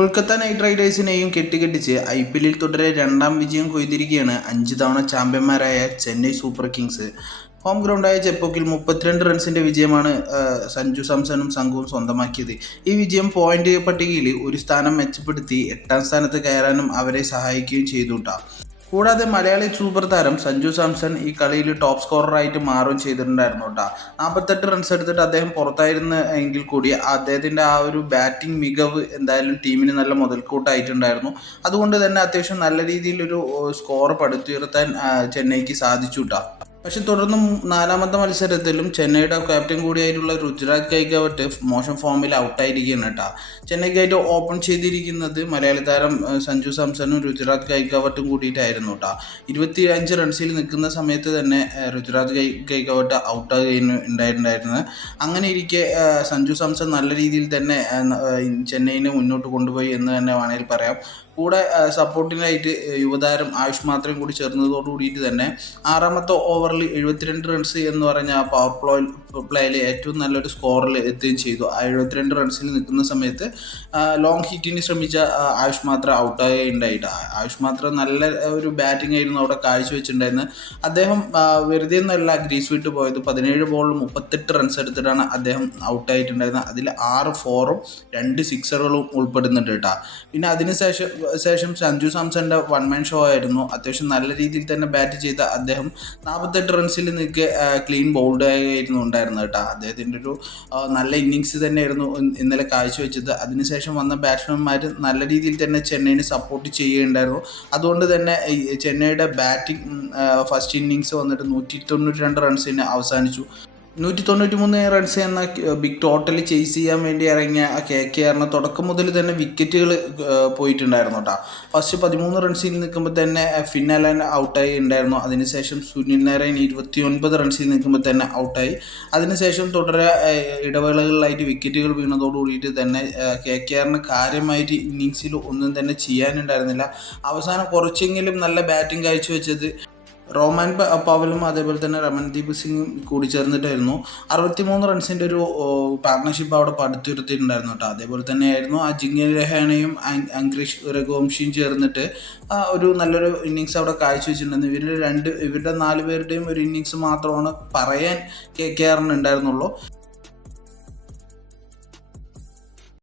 Kolkata night റൈഡേഴ്സിനെയും കെട്ടിക്കെട്ടിച്ച് IPL തുടരെ രണ്ടാം വിജയം കൊയ്തിരിക്കുകയാണ് 5 തവണ ചാമ്പ്യന്മാരായ ചെന്നൈ സൂപ്പർ കിങ്സ്. ഹോം ഗ്രൗണ്ടായ ചെപ്പോക്കിൽ 32 റൺസിന്റെ വിജയമാണ് സഞ്ജു സാംസണും സംഘവും സ്വന്തമാക്കിയത്. ഈ വിജയം പോയിന്റ് പട്ടികയിൽ ഒരു സ്ഥാനം മെച്ചപ്പെടുത്തി 8ാം സ്ഥാനത്ത് കയറാനും അവരെ സഹായിക്കുകയും ചെയ്തുട്ടാ. കൂടാതെ മലയാളി സൂപ്പർ താരം സഞ്ജു സാംസൺ ഈ കളിയിൽ ടോപ്പ് സ്കോററായിട്ട് മാറുകയും ചെയ്തിട്ടുണ്ടായിരുന്നു കേട്ടോ. 48 റൺസ് എടുത്തിട്ട് അദ്ദേഹം പുറത്തായിരുന്നു എങ്കിൽ കൂടി അദ്ദേഹത്തിൻ്റെ ആ ഒരു ബാറ്റിംഗ് മികവ് എന്തായാലും ടീമിന് നല്ല മുതൽക്കൂട്ടായിട്ടുണ്ടായിരുന്നു. അതുകൊണ്ട് തന്നെ അത്യാവശ്യം നല്ല രീതിയിലൊരു സ്കോർ പടുത്തുയർത്താൻ ചെന്നൈക്ക് സാധിച്ചു കേട്ടോ. പക്ഷെ തുടർന്നും 4ാമത്തെ മത്സരത്തിലും ചെന്നൈയുടെ ക്യാപ്റ്റൻ കൂടിയായിട്ടുള്ള ഋതുരാജ് ഗൈക്വാഡ് മോശം ഫോമിൽ ഔട്ടായിരിക്കുകയാണ് കേട്ടോ. ചെന്നൈക്കായിട്ട് ഓപ്പൺ ചെയ്തിരിക്കുന്നത് മലയാളി താരം സഞ്ജു സാംസണും ഋതുരാജ് ഗൈക്വാഡും കൂടിയിട്ടായിരുന്നു കേട്ടോ. 25 റൺസിൽ നിൽക്കുന്ന സമയത്ത് തന്നെ ഋതുരാജ് ഗൈക്വാഡ് ഔട്ടാകുകയാണ് ഉണ്ടായിട്ടുണ്ടായിരുന്നത്. അങ്ങനെ ഇരിക്കെ സഞ്ജു സാംസൺ നല്ല രീതിയിൽ തന്നെ ചെന്നൈയിനെ മുന്നോട്ട് കൊണ്ടുപോയി എന്ന് തന്നെ വേണമെങ്കിൽ പറയാം. കൂടെ സപ്പോർട്ടിനായിട്ട് യുവതാരം ആയുഷ് മാത്രം കൂടി ചേർന്നതോടുകൂടിയിട്ട് തന്നെ 6ാമത്തെ ഓവറിൽ 72 റൺസ് എന്ന് പറഞ്ഞ ആ പവർ പ്ലേയിൽ ഏറ്റവും നല്ലൊരു സ്കോറിൽ എത്തുകയും ചെയ്തു. ആ 72 റൺസിൽ നിൽക്കുന്ന സമയത്ത് ലോങ് ഹിറ്റിന് ശ്രമിച്ച ആയുഷ് മാത്രം ഔട്ടാകുകയുണ്ടായിട്ട്. ആയുഷ് മാത്രം നല്ല ഒരു ബാറ്റിംഗ് ആയിരുന്നു അവിടെ കാഴ്ചവെച്ചിട്ടുണ്ടായിരുന്നത്. അദ്ദേഹം വെറുതെ ഒന്നല്ല ഗ്രീസ് വിട്ട് പോയത്. 17 ബോളിൽ 38 റൺസ് എടുത്തിട്ടാണ് അദ്ദേഹം ഔട്ടായിട്ടുണ്ടായിരുന്നത്. അതിൽ 6 4ഉം 2 സിക്സറുകളും ഉൾപ്പെടുന്നുണ്ട് കേട്ടോ. പിന്നെ അതിനുശേഷം സഞ്ജു സാംസന്റെ വൺ മാൻ ഷോ ആയിരുന്നു. അത്യാവശ്യം നല്ല രീതിയിൽ തന്നെ ബാറ്റ് ചെയ്ത അദ്ദേഹം 48 റൺസിൽ നിൽക്കെ ക്ലീൻ ബൗൾഡ് ആയിരുന്നു ഉണ്ടായിരുന്നത് കേട്ടോ. അദ്ദേഹത്തിൻ്റെ ഒരു നല്ല ഇന്നിങ്സ് തന്നെയായിരുന്നു ഇന്നലെ കാഴ്ചവെച്ചത്. അതിനുശേഷം വന്ന ബാറ്റ്സ്മാൻമാർ നല്ല രീതിയിൽ തന്നെ ചെന്നൈനെ സപ്പോർട്ട് ചെയ്യുകയുണ്ടായിരുന്നു. അതുകൊണ്ട് തന്നെ ചെന്നൈയുടെ ബാറ്റിംഗ് ഫസ്റ്റ് ഇന്നിങ്സ് വന്നിട്ട് 192 റൺസിന് അവസാനിച്ചു. 193 റൺസ് എന്ന ബിഗ് ടോട്ടൽ ചേസ് ചെയ്യാൻ വേണ്ടി ഇറങ്ങിയ KKRന് തുടക്കം മുതൽ തന്നെ വിക്കറ്റുകൾ പോയിട്ടുണ്ടായിരുന്നു കേട്ടോ. ഫസ്റ്റ് 13 റൺസിൽ നിൽക്കുമ്പോൾ തന്നെ ഫിൻ അലൻ ഔട്ടായി ഉണ്ടായിരുന്നു. അതിനുശേഷം സുനിൽ നാരായൺ 29 റൺസിൽ നിൽക്കുമ്പോൾ തന്നെ ഔട്ടായി. അതിനുശേഷം തുടരെ ഇടവേളകളിലായിട്ട് വിക്കറ്റുകൾ വീണതോടുകൂടിയിട്ട് തന്നെ KKRന് കാര്യമായിട്ട് ഇന്നിങ്സിൽ ഒന്നും തന്നെ ചെയ്യാനുണ്ടായിരുന്നില്ല. അവസാനം കുറച്ചെങ്കിലും നല്ല ബാറ്റിംഗ് കാഴ്ചവെച്ചത് റോമാൻ പവലും അതേപോലെ തന്നെ രമൺദീപ് സിംഗും കൂടി ചേർന്നിട്ടായിരുന്നു. 63 റൺസിൻ്റെ ഒരു പാർട്ട്ണർഷിപ്പ് അവിടെ പടുത്തുയർത്തിയിട്ടുണ്ടായിരുന്നു കേട്ടോ. അതേപോലെ തന്നെയായിരുന്നു അജിങ്ക്യ രഹാനെയും അങ്ക്രിഷ് രഘുവംശിയും ചേർന്നിട്ട് ഒരു നല്ലൊരു ഇന്നിങ്സ് അവിടെ കാഴ്ചവെച്ചിട്ടുണ്ടായിരുന്നു. ഇവരുടെ 4 പേരുടെയും ഒരു ഇന്നിങ്സ് മാത്രമാണ് പറയാൻ KKRന് ഉണ്ടായിരുന്നുള്ളൂ.